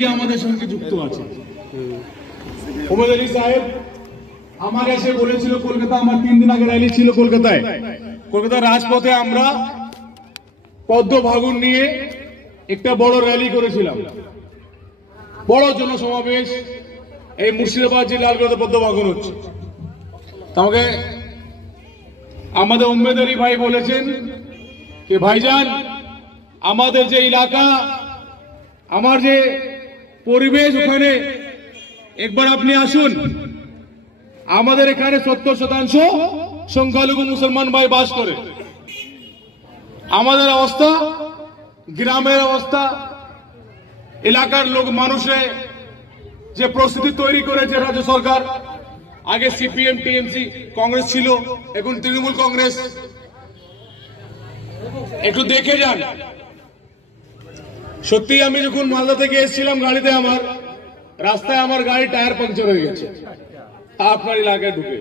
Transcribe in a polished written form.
আমাদের সঙ্গে যুক্ত আছে। ওমর আলী সাহেব আমার এসে বলেছিল কলকাতা, আমার 3 দিন আগে র্যালি ছিল কলকাতায়, কলকাতার রাজপথে আমরা পদ্ম ভাগুন নিয়ে একটা বড় র্যালি করেছিলাম, বড় জনসমাবেশ। এই মুর্শিদাবাদ জেলা লালগড়াতে পদ্ম ভাগুন হচ্ছে। আমাকে আমাদের ওমর আলী ভাই বলেছেন যে ভাইজান, আমাদের যে এলাকা, আমার যে পরিবেশ, ওখানে একবার আপনি আসুন। আমাদের এখানে 70% সংখ্যালঘু মুসলমান ভাই বাস করে। আমাদের অবস্থা, গ্রামের অবস্থা, এলাকার লোক মানুষে যে পরিস্থিতি তৈরি করেছে রাজ্য সরকার, আগে সিপিএম টিএমসি কংগ্রেস ছিল, এখন তৃণমূল কংগ্রেস, একটু দেখে যান। সত্যি আমি যখন মালদা থেকে এসেছিলাম গাড়িতে, আমার রাস্তায় আমার গাড়ি টায়ার পাংচার হয়ে গেছে আপনার এলাকায় ঢুকে।